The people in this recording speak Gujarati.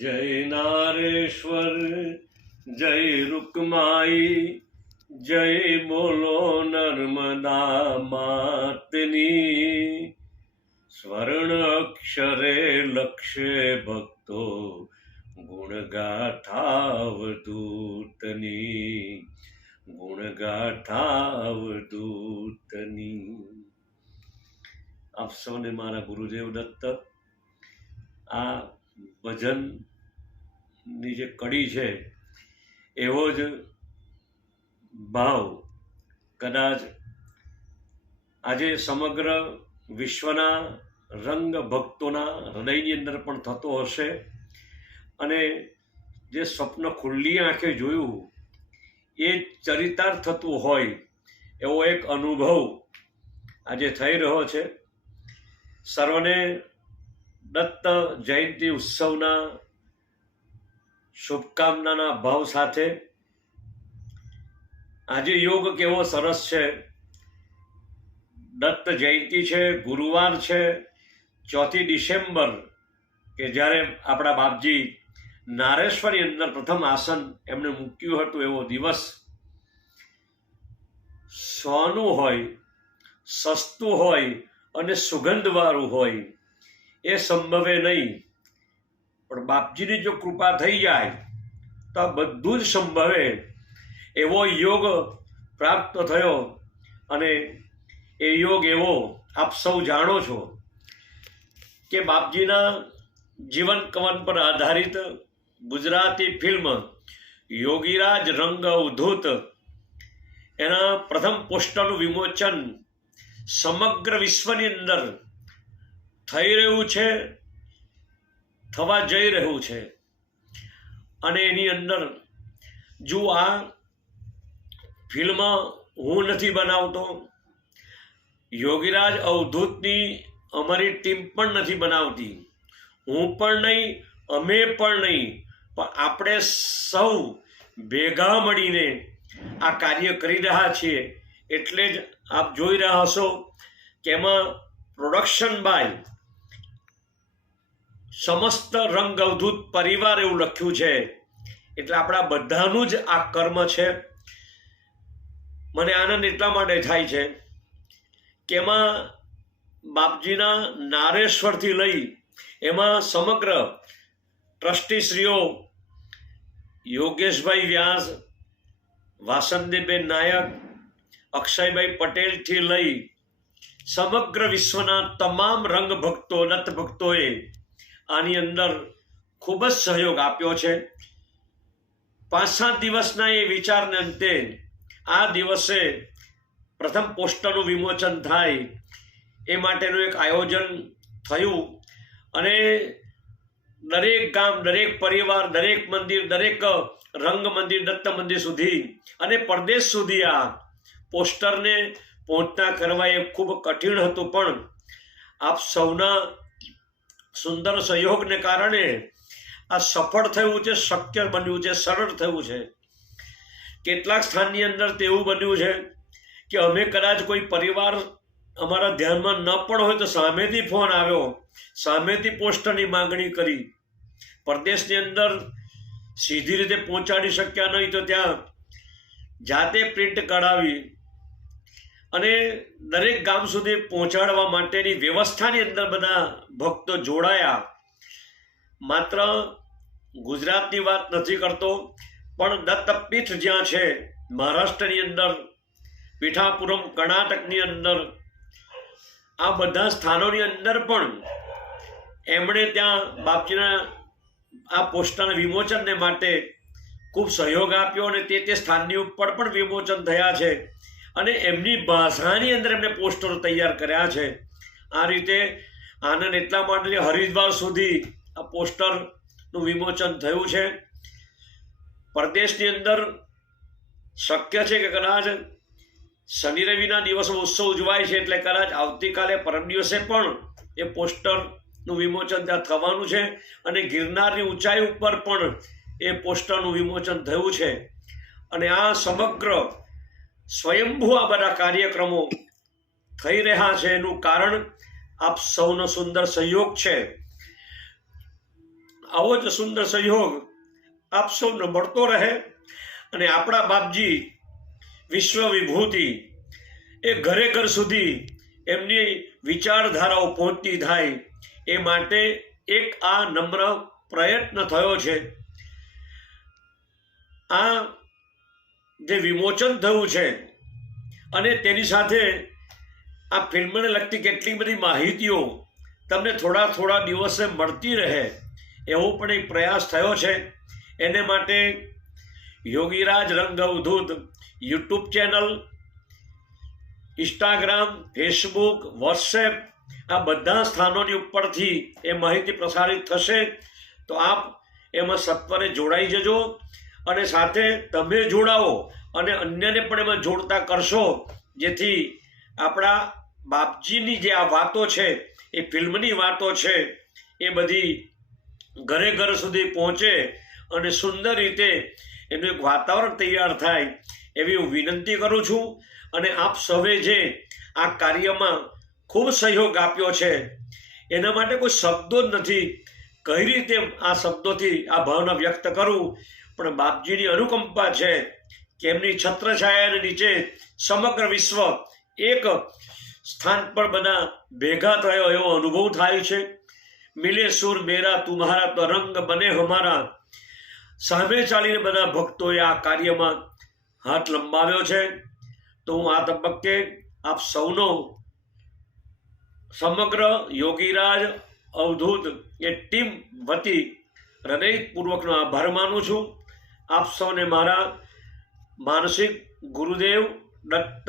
जय नारेश्वर जय रुक्माई जय बोलो नर्मदा मातनी स्वर्ण अक्षरे लक्ष्य भक्तो गुणगाथावधूतनी गुणगाथावधूतनी। આપ સૌને મારા ગુરુદેવ દત્ત આ ભજનની જે કડી છે એવો જ ભાવ કદાચ આજે સમગ્ર વિશ્વના રંગ ભક્તોના હૃદયની અંદર પણ થતો હશે અને જે સ્વપ્ન ખુલ્લી આંખે જોયું એ ચરિતાર્થ થતું હોય એવો એક અનુભવ આજે થઈ રહ્યો છે। સર્વને દત્ત જયંતિ ઉત્સવના શુભકામનાના ભાવ સાથે આજે યોગ કેવો સરસ છે। દત્ત જયંતિ છે, ગુરુવાર છે, 4 ડિસેમ્બર કે જ્યારે આપણા બાપજી નારેશ્વરની અંદર પ્રથમ આસન એમણે મૂક્યું હતું એવો દિવસ સોનું હોય, સસ્તું હોય અને સુગંધવાળું હોય એ સંભવે નહીં, પણ બાપજીની જો કૃપા થઈ જાય તો બધું જ સંભવે એવો યોગ પ્રાપ્ત થયો। અને એ યોગ એવો આપ સૌ જાણો છો કે બાપજીના જીવન કવન પર આધારિત ગુજરાતી ફિલ્મ યોગીરાજ રંગ અવધૂત એના પ્રથમ પોસ્ટરનું વિમોચન સમગ્ર વિશ્વની અંદર થઈ રહ્યું છે, થવા જઈ રહ્યું છે। અને એની અંદર જો આ ફિલ્મ હું નથી બનાવતો, યોગીરાજ અવધૂતની અમારી ટીમ પણ નથી બનાવતી, હું પણ નહીં, અમે પણ નહીં, પણ આપણે સૌ ભેગા મળીને આ કાર્ય કરી રહ્યા છીએ। એટલે જ આપ જોઈ રહ્યા હશો કે એમાં પ્રોડક્શન બાય સમસ્ત રંગ અવધૂત પરિવાર એવું લખ્યું છે। એટલે આપણા બધાનું જ આ કર્મ છે। મને આનંદ એટલા માટે થાય છે કે એમાં બાપજીના નારેશ્વરથી લઈ એમાં સમગ્ર ટ્રસ્ટીશ્રીઓ યોગેશભાઈ વ્યાસ, વાસંતીબેન નાયક, અક્ષયભાઈ પટેલથી લઈ સમગ્ર વિશ્વના તમામ રંગ ભક્તો, દત્ત ભક્તોએ આની અંદર ખૂબ જ સહયોગ આપ્યો છે। 5-7 દિવસના એ વિચારને અંતે આ દિવસે પ્રથમ પોસ્ટરનું વિમોચન થાય એ માટેનું એક આયોજન થયું અને દરેક ગામ, દરેક પરિવાર, દરેક મંદિર, દરેક રંગ મંદિર, દત્ત મંદિર સુધી અને પરદેશ સુધી આ પોસ્ટરને પહોંચતા કરવા એ ખૂબ કઠિન હતું, પણ આપ સૌના સુંદર સહયોગને કારણે આ સફળ થયું છે, શક્ય બન્યું છે, સરળ થયું છે। કેટલાક સ્થાનની અંદર તેવું બન્યું છે કે અમે કદાચ કોઈ પરિવાર અમારા ધ્યાનમાં ન પણ હોય તો સામેથી ફોન આવ્યો, સામેથી પોસ્ટરની માગણી કરી। પરદેશની અંદર સીધી રીતે પહોંચાડી શક્યા નહીં તો ત્યાં જાતે પ્રિન્ટ કઢાવી અને દરેક ગામ સુધી પહોંચાડવા માટેની વ્યવસ્થાની અંદર બધા ભક્તો જોડાયા। માત્ર ગુજરાતની વાત નથી કરતો, પણ દત્તપીઠ જ્યાં છે મહારાષ્ટ્રની અંદર, પીઠાપુરમ કર્ણાટકની અંદર, આ બધા સ્થાનોની અંદર પણ એમણે ત્યાં બાપજીના આ પોસ્ટરના વિમોચનને માટે ખૂબ સહયોગ આપ્યો અને તે સ્થાનની ઉપર પણ વિમોચન થયા છે અને એમની ભાષાની અંદર એમને પોસ્ટરો તૈયાર કર્યા છે। આ રીતે આનંદ એટલા માટે હરિદ્વાર સુધી આ પોસ્ટરનું વિમોચન થયું છે। પરદેશની અંદર શક્ય છે કે કદાચ શનિ રવિના દિવસો ઉત્સવ ઉજવાય છે, એટલે કદાચ આવતીકાલે પરમ દિવસે પણ એ પોસ્ટરનું વિમોચન ત્યાં થવાનું છે અને ગિરનારની ઊંચાઈ ઉપર પણ એ પોસ્ટરનું વિમોચન થયું છે। અને આ સમગ્ર સ્વયંભૂ આ બધા કાર્યક્રમો થઈ રહ્યા છે એનું કારણ આપ સૌનો સુંદર સહયોગ છે। આવો જ સુંદર સહયોગ આપ સૌને મળતો રહે અને આપણા બાપજી વિશ્વ વિભૂતિ એ ઘરે ઘર સુધી એમની વિચારધારાઓ પહોંચતી થાય એ માટે એક આ નમ્ર પ્રયત્ન થયો છે. આ જે વિમોચન થયું છે અને તેની સાથે આ ફિલ્મને લગતી કેટલી બધી માહિતીઓ તમને થોડા દિવસે મળતી રહે એવો પણ એક પ્રયાસ થયો છે. એને માટે Yogiraj Rang Avdhoot YouTube channel, Instagram, Facebook, WhatsApp આ બધા સ્થાનોની ઉપરથી એ માહિતી પ્રસારિત થશે. તો આપ એમાં સત્વરે જોડાઈ જજો અને સાથે તમે જોડાઓ અને અન્યને પણ એમાં જોડતા કરશો, જેથી આપણા બાપજીની જે આ વાતો છે એ ફિલ્મની વાતો છે એ બધી ઘરે ઘર સુધી પહોંચે અને સુંદર રીતે એનું એક વાતાવરણ તૈયાર થાય એવી હું વિનંતી કરું છું. અને આપ સૌએ જે આ કાર્યમાં ખૂબ સહયોગ આપ્યો છે એના માટે કોઈ શબ્દો જ નથી કઈ રીતે આ શબ્દોથી આ ભાવના વ્યક્ત કરું, પણ બાપજીની અનુકંપા છે કે એમની છત્રછાયાની નીચે સમગ્ર વિશ્વ એક સ્થાન પર બધા ભેગા થયો એવો અનુભવ થાય છે. મિલે સુર મેરા તુમ્હારા તો રંગ બને હમારા. સામે ચાલીને બધા ભક્તોએ આ કાર્યમાં હાથ લંબાવ્યો છે. તો હું આ તબક્કે આપ સૌનો સમગ્ર યોગીરાજ અવધૂત એ ટીમ વતી હૃદયપૂર્વકનો આભાર માનું છું. આપ સૌને મારા માનસિક ગુરુદેવ દત્ત.